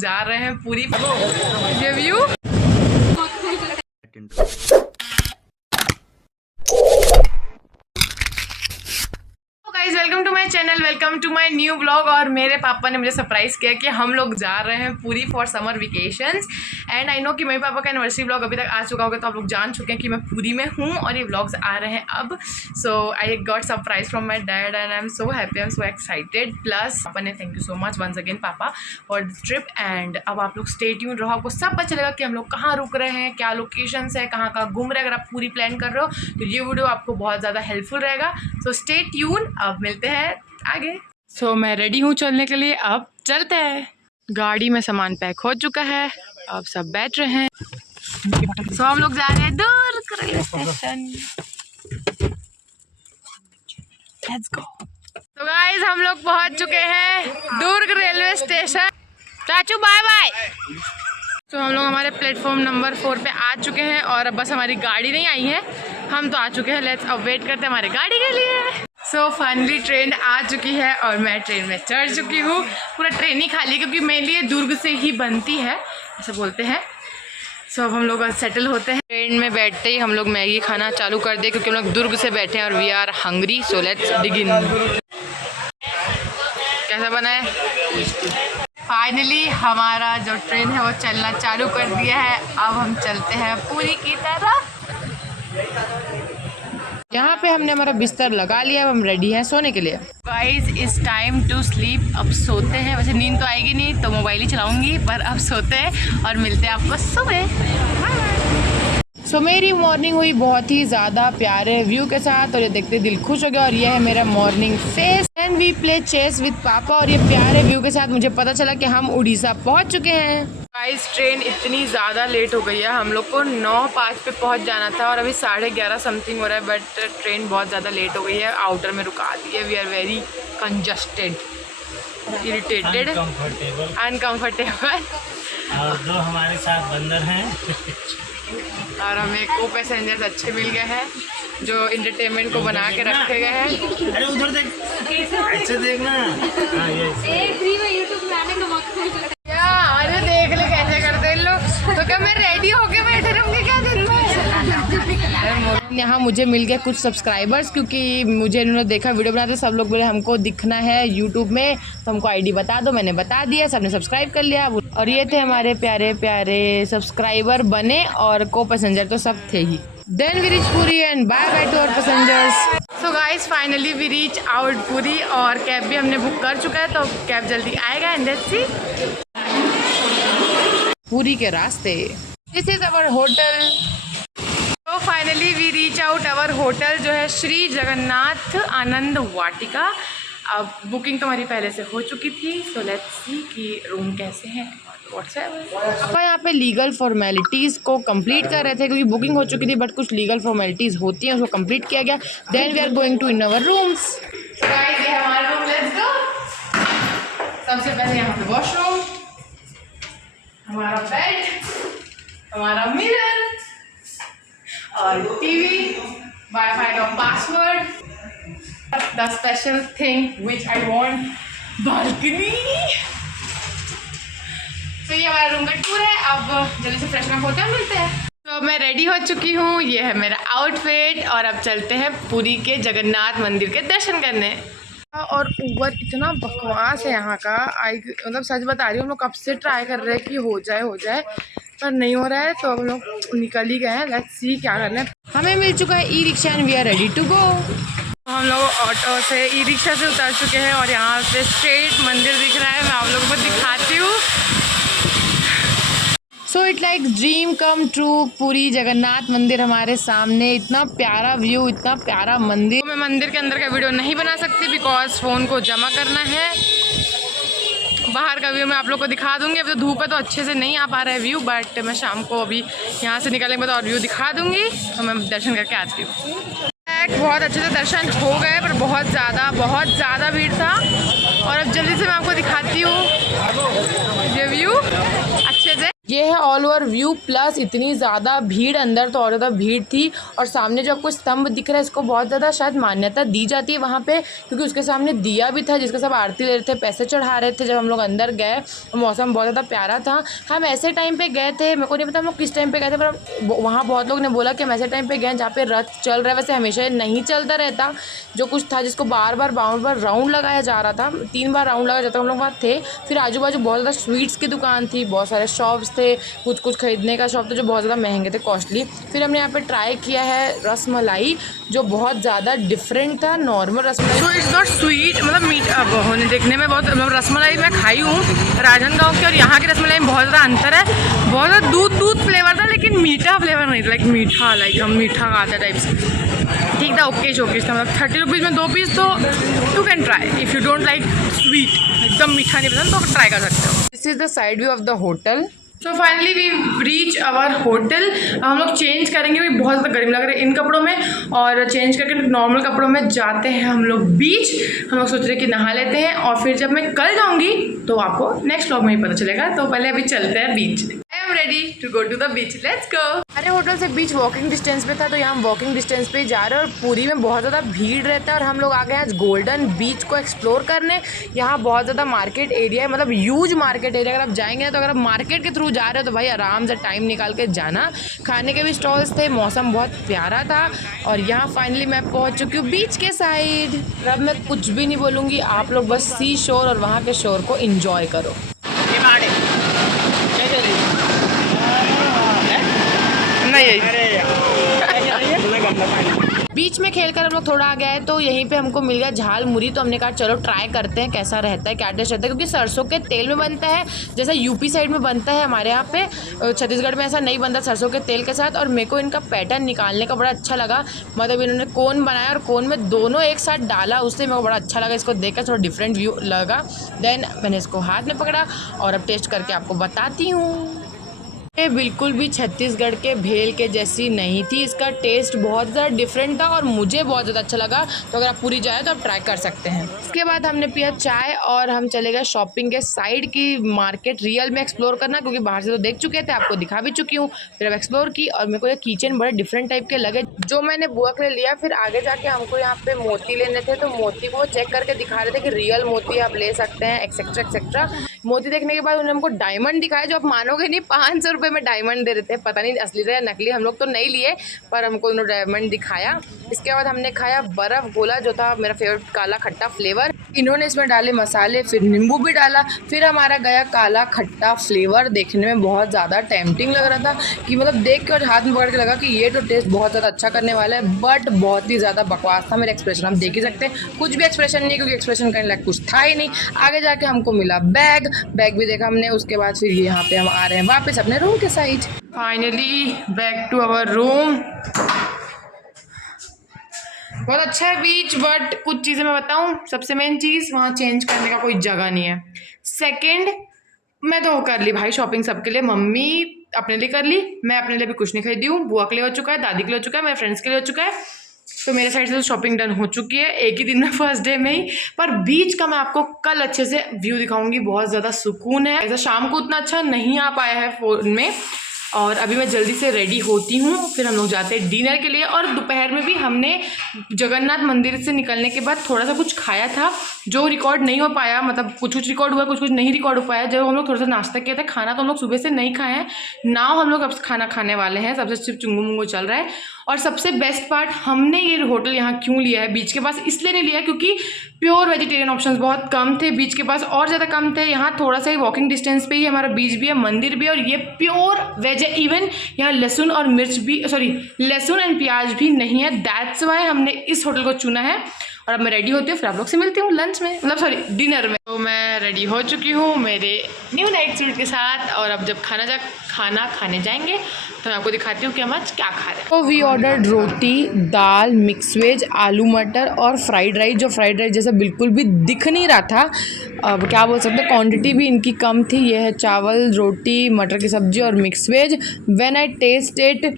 जा रहे हैं पूरी ये view. Welcome to my channel, welcome to my new blog. और मेरे पापा ने मुझे सरप्राइज किया कि हम लोग जा रहे हैं पूरी for summer vacations. And I know कि मेरे पापा का एनिवर्सरी ब्लॉग अभी तक आ चुका होगा, तो आप लोग जान चुके हैं कि मैं पूरी में हूँ और ये व्लॉग्स आ रहे हैं अब। So I got surprise from my dad and I am so happy, I am so excited. Plus पापा ने thank you so much once again पापा फॉर द ट्रिप। एंड अब आप लोग स्टे ट्यून रहो, आपको सब पता चलेगा कि हम लोग कहाँ रुक रहे हैं, क्या लोकेशंस है, कहाँ कहाँ घूम रहे हैं। अगर आप पूरी प्लान कर रहे हो तो ये वीडियो आपको बहुत ज़्यादा हेल्पफुल रहेगा। सो स्टे ट्यून, अब मिलते हैं आगे। सो मैं रेडी हूँ चलने के लिए, अब चलते हैं। गाड़ी में सामान पैक हो चुका है, अब सब बैठ रहे हैं। सो हम लोग जा रहे हैं दुर्ग रेलवे स्टेशन। Let's go. तो गाइस हम लोग पहुंच चुके हैं दुर्ग रेलवे स्टेशन। चाचू बाय बाय। तो हम लोग हमारे प्लेटफॉर्म नंबर 4 पे आ चुके हैं और अब बस हमारी गाड़ी नहीं आई है, हम तो आ चुके हैं। लेट्स अब वेट करते हैं हमारी गाड़ी के लिए। सो फाइनली ट्रेन आ चुकी है और मैं ट्रेन में चढ़ चुकी हूँ। पूरा ट्रेन ही खाली है क्योंकि मेरे लिए दुर्ग से ही बनती है, ऐसा बोलते हैं। सो अब हम लोग सेटल होते हैं। ट्रेन में बैठते ही हम लोग मैगी खाना चालू कर दे क्योंकि हम लोग दुर्ग से बैठे हैं और we are hungry. So let's begin. कैसा बना है? फाइनली हमारा जो ट्रेन है वो चलना चालू कर दिया है। अब हम चलते हैं पूरी की तरफ। यहाँ पे हमने हमारा बिस्तर लगा लिया, अब हम रेडी हैं सोने के लिए। Guys it's time to sleep, अब सोते हैं। वैसे नींद तो आएगी नहीं तो मोबाइल ही चलाऊंगी, पर अब सोते हैं और मिलते हैं आपको सुबह। सो मेरी मॉर्निंग हुई बहुत ही ज़्यादा प्यारे व्यू के साथ और ये देखते दिल खुश हो गया। और ये है मेरा morning face. And we play chess with papa और ये प्यारे व्यू के साथ मुझे पता चला कि हम उड़ीसा पहुंच चुके हैं। गाइस ट्रेन इतनी ज़्यादा लेट हो गई है, हम लोग को 9:05 पे पहुंच जाना था और अभी 11:30 समथिंग हो रहा है। बट ट्रेन बहुत ज़्यादा लेट हो गई है, आउटर में रुका दी है। We are very congested, irritated, uncomfortable. और जो हमारे साथ बंदर हैं और हमें को पैसेंजर्स अच्छे मिल गए हैं जो इंटरटेनमेंट को बना के रखे गए हैं। अरे उधर देख, अच्छे देखना। हाँ ये यूट्यूब में आने का मौका अरे देख ले कैसे करते हैं लोग। तो क्या मैं रेडी होके बैठे रहूंगी क्या दिन में? यहाँ मुझे मिल गया कुछ सब्सक्राइबर्स क्योंकि मुझे इन्होंने देखा वीडियो बनाते, सब लोग बोले हमको दिखना है यूट्यूब में तो हमको आईडी बता दो। मैंने बता दिया, सबने सब्सक्राइब कर लिया। और ये थे हमारे प्यारे प्यारे सब्सक्राइबर बने और को पैसेंजर तो सब थे ही। Then we reach Puri and bye bye to our passengers. So guys finally we reach out Puri और कैब भी हमने बुक कर चुका है, तो कैब जल्दी आएगा। एंड लेट्स सी पूरी के रास्ते। This is our hotel. तो finally we reach out our hotel जो है श्री जगन्नाथ आनंद वाटिका। अब बुकिंग तो हमारी पहले से हो चुकी थी। सो लेट्स सी कि रूम कैसे हैं। पापा यहाँ पे लीगल फॉर्मेलिटीज़ को कंप्लीट कर रहे थे क्योंकि बुकिंग हो चुकी थी, बट कुछ लीगल फॉर्मेलिटीज़ होती हैं, उसको कंप्लीट किया गया। Then we are going to in our rooms. सबसे पहले यहाँ पे वॉशरूम, हमारा बेड, हमारा मिरर और टीवी, वाईफाई का password, the special thing which I want, balcony. तो ये हमारा रूम का टूर है। अब जल्दी से फ्रेशन अप होते हैं, मिलते हैं। तो मैं रेडी हो चुकी हूँ, ये है मेरा आउटफिट और अब चलते हैं पुरी के जगन्नाथ मंदिर के दर्शन करने। और ऊबर इतना बकवास है यहाँ का, मतलब सच बता रही हूँ, हम लोग कब से ट्राई कर रहे हैं कि हो जाए पर नहीं हो रहा है। तो हम लोग निकल ही गए हैं, लेट्स सी क्या करना है। हमें मिल चुका है e rickshaw and we are ready to go. हम लोग ऑटो से ई रिक्शा से उतर चुके हैं और यहाँ से स्ट्रेट मंदिर दिख रहा है। मैं आप लोगों को दिखाती हूँ। So it like dream come true. पूरी जगन्नाथ मंदिर हमारे सामने, इतना प्यारा व्यू, इतना प्यारा मंदिर। मैं मंदिर के अंदर का वीडियो नहीं बना सकती बिकॉज फ़ोन को जमा करना है। बाहर का व्यू मैं आप लोग को दिखा दूंगी। अब तो धूप है तो अच्छे से नहीं आ पा रहा है व्यू, बट मैं शाम को अभी यहाँ से निकलने के बाद और व्यू दिखा दूंगी। तो मैं दर्शन करके आती हूँ। बहुत अच्छे से दर्शन हो गए पर बहुत ज़्यादा भीड़ था। और अब जल्दी से मैं आपको दिखाती हूँ ये व्यू अच्छे से। ये है ऑल ओवर व्यू, प्लस इतनी ज़्यादा भीड़, अंदर तो और ज़्यादा भीड़ थी। और सामने जो आपको स्तंभ दिख रहा है, इसको बहुत ज़्यादा शायद मान्यता दी जाती है वहाँ पे, क्योंकि उसके सामने दिया भी था जिसका सब आरती ले रहे थे, पैसे चढ़ा रहे थे। जब हम लोग अंदर गए मौसम बहुत ज़्यादा प्यारा था। हम ऐसे टाइम पे गए थे, मेरे को नहीं पता हम लोग किस टाइम पे गए थे, पर वहाँ बहुत लोग ने बोला कि हम ऐसे टाइम पे गए जहाँ पे रथ चल रहा है। वैसे हमेशा नहीं चलता रहता, जो कुछ था जिसको बार बार राउंड लगाया जा रहा था, 3 बार राउंड लगाया जाता। हम लोग वहाँ थे, फिर आजू बाजू बहुत ज़्यादा स्वीट्स की दुकान थी, बहुत सारे शॉप्स थे, कुछ खरीदने का शॉप था जो बहुत ज़्यादा महंगे थे, कॉस्टली। फिर हमने यहाँ पे ट्राई किया है रसमलाई, जो बहुत ज़्यादा डिफरेंट था normal rasmalai. So it's not sweet, मतलब मीठा होने देखने में बहुत, मतलब रसमलाई मैं खाई हूँ राजनांदगांव की, और यहाँ की रसमलाई में बहुत ज़्यादा अंतर है। बहुत ज़्यादा दूध फ्लेवर था, लेकिन मीठा फ्लेवर नहीं था, लाइक हम मीठा खाते टाइप्स। ठीक था, ओके शोकेश था, मतलब 30 रुपीज़ में 2 पीस, तो you can try if you don't like sweet, एकदम मीठा नहीं पसंद तो ट्राई कर सकते हो। This is the side view of the hotel. So finally we reach our hotel. हम लोग चेंज करेंगे, भी बहुत ज़्यादा गर्मी लग रही है इन कपड़ों में, और चेंज करके नॉर्मल कपड़ों में जाते हैं हम लोग बीच। हम लोग सोच रहे हैं कि नहा लेते हैं, और फिर जब मैं कल जाऊँगी तो आपको नेक्स्ट व्लॉग में ही पता चलेगा। तो पहले अभी चलते हैं beach. I am ready to go to the beach, let's go. हमारे होटल से बीच वॉकिंग डिस्टेंस पे था, तो यहाँ हम वॉकिंग डिस्टेंस पे ही जा रहे हैं, और पूरी में बहुत ज़्यादा भीड़ रहता है। और हम लोग आ गए आज गोल्डन बीच को एक्सप्लोर करने। यहाँ बहुत ज़्यादा मार्केट एरिया है, मतलब ह्यूज मार्केट एरिया। अगर आप जाएंगे तो अगर आप मार्केट के थ्रू जा रहे हो तो भाई आराम से टाइम निकाल के जाना। खाने के भी स्टॉल्स थे, मौसम बहुत प्यारा था। और यहाँ फाइनली मैं पहुँच चुकी हूँ बीच के साइड। अब मैं कुछ भी नहीं बोलूँगी, आप लोग बस सी शोर और वहाँ के शोर को इंजॉय करो। बीच में खेलकर हम लोग थोड़ा आ गया है, तो यहीं पे हमको मिल गया झाल मुरी। तो हमने कहा चलो ट्राई करते हैं कैसा रहता है, क्या टेस्ट रहता है, क्योंकि सरसों के तेल में बनता है, जैसा यूपी साइड में बनता है। हमारे यहाँ पे छत्तीसगढ़ में ऐसा नहीं बनता सरसों के तेल के साथ। और मेरे को इनका पैटर्न निकालने का बड़ा अच्छा लगा, मतलब इन्होंने कोन बनाया और कोन में दोनों एक साथ डाला, उससे मेरे को बड़ा अच्छा लगा। इसको देखकर थोड़ा डिफरेंट व्यू लगा। देन मैंने इसको हाथ में पकड़ा और अब टेस्ट करके आपको बताती हूँ। ये बिल्कुल भी छत्तीसगढ़ के भेल के जैसी नहीं थी, इसका टेस्ट बहुत ज़्यादा डिफरेंट था और मुझे बहुत ज़्यादा अच्छा लगा। तो अगर आप पूरी जाए तो आप ट्राई कर सकते हैं। इसके बाद हमने पिया चाय और हम चले गए शॉपिंग के साइड की मार्केट रियल में एक्सप्लोर करना, क्योंकि बाहर से तो देख चुके थे, आपको दिखा भी चुकी हूँ। फिर अब एक्सप्लोर की और मेरे को ये कीचेन बड़े डिफरेंट टाइप के लगे, जो मैंने बुआ के लिए लिया। फिर आगे जाके हमको यहाँ पे मोती लेने थे, तो मोती को चेक करके दिखा रहे थे कि रियल मोती आप ले सकते हैं, एक्सेट्रा एक्सेट्रा। मोती देखने के बाद उन्होंने हमको डायमंड दिखाया, जो आप मानोगे नहीं, 500 रुपये में डायमंड दे रहे थे। पता नहीं असली था या नकली, हम लोग तो नहीं लिए, पर हमको उन्होंने डायमंड दिखाया। इसके बाद हमने खाया बर्फ़ गोला, जो था मेरा फेवरेट काला खट्टा फ्लेवर। इन्होंने इसमें डाले मसाले, फिर नींबू भी डाला। फिर हमारा गया काला खट्टा फ्लेवर। देखने में बहुत ज़्यादा टेम्पटिंग लग रहा था, कि मतलब देख के और हाथ में पकड़ के लगा कि ये तो टेस्ट बहुत ज़्यादा अच्छा करने वाला है, बट बहुत ही ज़्यादा बकवास था। मेरा एक्सप्रेशन आप देख ही सकते हैं, कुछ भी एक्सप्रेशन नहीं, क्योंकि एक्सप्रेशन करने लायक कुछ था ही नहीं। आगे जाके हमको मिला बैग भी देखा हमने। उसके बाद फिर यहाँ पे हम आ रहे हैं वापस अपने रूम के side. Finally back to our room. बहुत अच्छा है बीच, बट कुछ चीज़ें मैं बताऊँ। सबसे मेन चीज़, वहाँ चेंज करने का कोई जगह नहीं है। सेकंड, मैं तो कर ली भाई शॉपिंग सबके लिए, मम्मी अपने लिए कर ली, मैं अपने लिए भी कुछ नहीं खरीदी हूँ। बुआ के लिए हो चुका है, दादी के लिए हो चुका है, मेरे फ्रेंड्स के लिए हो चुका है। तो मेरे साइड से तो शॉपिंग डन हो चुकी है एक ही दिन में, फर्स्ट डे में ही। पर बीच का मैं आपको कल अच्छे से व्यू दिखाऊंगी, बहुत ज़्यादा सुकून है। ऐसा शाम को उतना अच्छा नहीं आ पाया है फ़ोन में। और अभी मैं जल्दी से रेडी होती हूँ, फिर हम लोग जाते हैं डिनर के लिए। और दोपहर में भी हमने जगन्नाथ मंदिर से निकलने के बाद थोड़ा सा कुछ खाया था, जो रिकॉर्ड नहीं हो पाया, मतलब कुछ कुछ रिकॉर्ड हुआ, कुछ कुछ नहीं रिकॉर्ड हो पाया। जब हम लोग थोड़ा सा नाश्ता किया था, खाना तो हम लोग सुबह से नहीं खाए हैं, नाउ हम लोग अब खाना खाने वाले हैं। सबसे सिर्फ चुंगू मुंगू चल रहा है। और सबसे बेस्ट पार्ट, हमने ये होटल यहाँ क्यों लिया है बीच के पास, इसलिए नहीं लिया क्योंकि प्योर वेजिटेरियन ऑप्शंस बहुत कम थे बीच के पास, और ज़्यादा कम थे। यहाँ थोड़ा सा ही वॉकिंग डिस्टेंस पे ही हमारा बीच भी है, मंदिर भी है, और ये प्योर वेज है। इवन यहाँ लहसुन और मिर्च भी, सॉरी लहसुन एंड प्याज भी नहीं है। दैट्स वाई हमने इस होटल को चुना है। और अब मैं रेडी होती हूँ, फिर आप लोग से मिलती हूँ लंच में, मतलब सॉरी डिनर में। तो मैं रेडी हो चुकी हूँ मेरे न्यू नाइट सूट के साथ, और अब जब खाना खाने जाएंगे तो मैं आपको दिखाती हूँ कि हम आज क्या खा रहे हैं। तो we ordered roti, dal, mix veg, aloo matar और फ्राइड राइस, जो फ्राइड राइस जैसा बिल्कुल भी दिख नहीं रहा था। अब क्या बोल सकते हैं, क्वांटिटी भी इनकी कम थी। ये है चावल, रोटी, मटर की सब्जी और mix veg. When I taste it,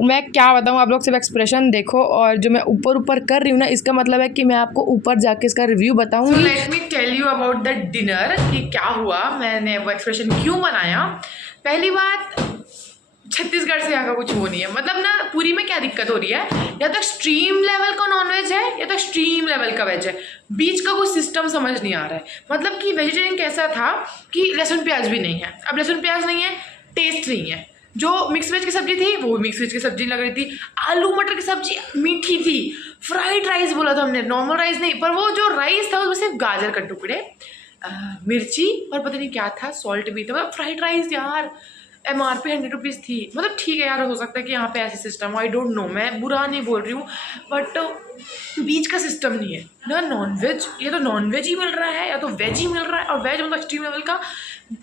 मैं क्या बताऊँ आप लोग, सिर्फ एक्सप्रेशन देखो। और जो मैं ऊपर ऊपर कर रही हूँ ना, इसका मतलब है कि मैं आपको ऊपर जाके इसका रिव्यू बताऊँगी। Let me tell you about the dinner कि क्या हुआ, मैंने वो एक्सप्रेशन क्यों बनाया। पहली बात, छत्तीसगढ़ से यहाँ का कुछ वो नहीं है। मतलब ना पूरी में क्या दिक्कत हो रही है, या तो एक्सट्रीम लेवल का नॉनवेज है या तो एक्सट्रीम लेवल का वेज है। बीच का कोई सिस्टम समझ नहीं आ रहा है। मतलब कि वेजिटेरियन कैसा था कि लहसुन प्याज भी नहीं है। अब लहसुन प्याज नहीं है, टेस्ट नहीं है। जो मिक्स वेज की सब्जी थी वो मिक्स वेज की सब्जी लग रही थी। आलू मटर की सब्जी मीठी थी। फ्राइड राइस बोला था हमने, नॉर्मल राइस नहीं, पर वो जो राइस था उसमें सिर्फ गाजर के टुकड़े, मिर्ची और पता नहीं क्या था, सॉल्ट भी था। मतलब फ्राइड राइस यार, MRP 100 रुपीज़ थी। मतलब ठीक है यार, हो सकता है कि यहाँ पे ऐसे सिस्टम, आई डोंट नो, मैं बुरा नहीं बोल रही हूँ, बट बीच का सिस्टम नहीं है ना। नॉनवेज, या तो नॉनवेज ही मिल रहा है या तो वेज ही मिल रहा है, और वेज मतलब एक्सट्रीम लेवल का।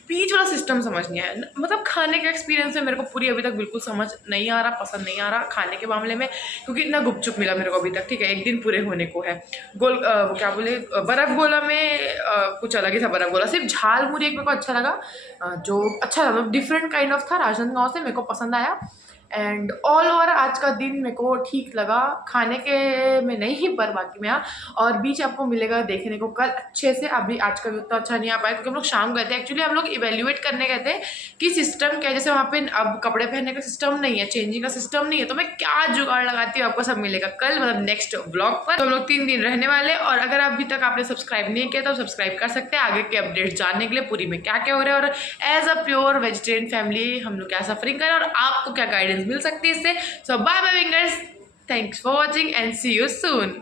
बीच वाला सिस्टम समझ नहीं आया। मतलब खाने का एक्सपीरियंस है मेरे को पूरी अभी तक बिल्कुल समझ नहीं आ रहा, पसंद नहीं आ रहा खाने के मामले में, क्योंकि इतना गुपचुप मिला मेरे को अभी तक। ठीक है, एक दिन पूरे होने को है। वो क्या बोले, बर्फ़ गोला में कुछ अलग ही था। बर्फ़ गोला सिर्फ झाल मुरी एक मेरे को अच्छा लगा, जो अच्छा था, मतलब डिफरेंट काइंड ऑफ था, राजनांदगांव से, मेरे को पसंद आया। एंड ऑल ओवर आज का दिन मेरे को ठीक लगा, खाने के में नहीं पर बाकी में। और बीच आपको मिलेगा देखने को कल अच्छे से। अभी आज का भी उतना अच्छा नहीं आ पाया क्योंकि हम लोग शाम गए थे। एक्चुअली हम लोग इवेल्युएट करने गए थे कि सिस्टम क्या है, जैसे वहाँ पे अब कपड़े पहनने का सिस्टम नहीं है, चेंजिंग का सिस्टम नहीं है, तो मैं क्या जुगाड़ लगाती हूँ, आपको सब मिलेगा कल, मतलब नेक्स्ट व्लॉग पर। तो हम लोग 3 दिन रहने वाले। और अगर अभी तक आपने सब्सक्राइब नहीं किया तो सब्सक्राइब कर सकते हैं आगे के अपडेट्स जानने के लिए, पूरी में क्या क्या हो रहा है, और as a pure vegetarian family हम लोग क्या सफरिंग करें और आपको क्या गाइडेंस मिल सकती है इससे। So bye bye wingers, thanks for watching and see you soon.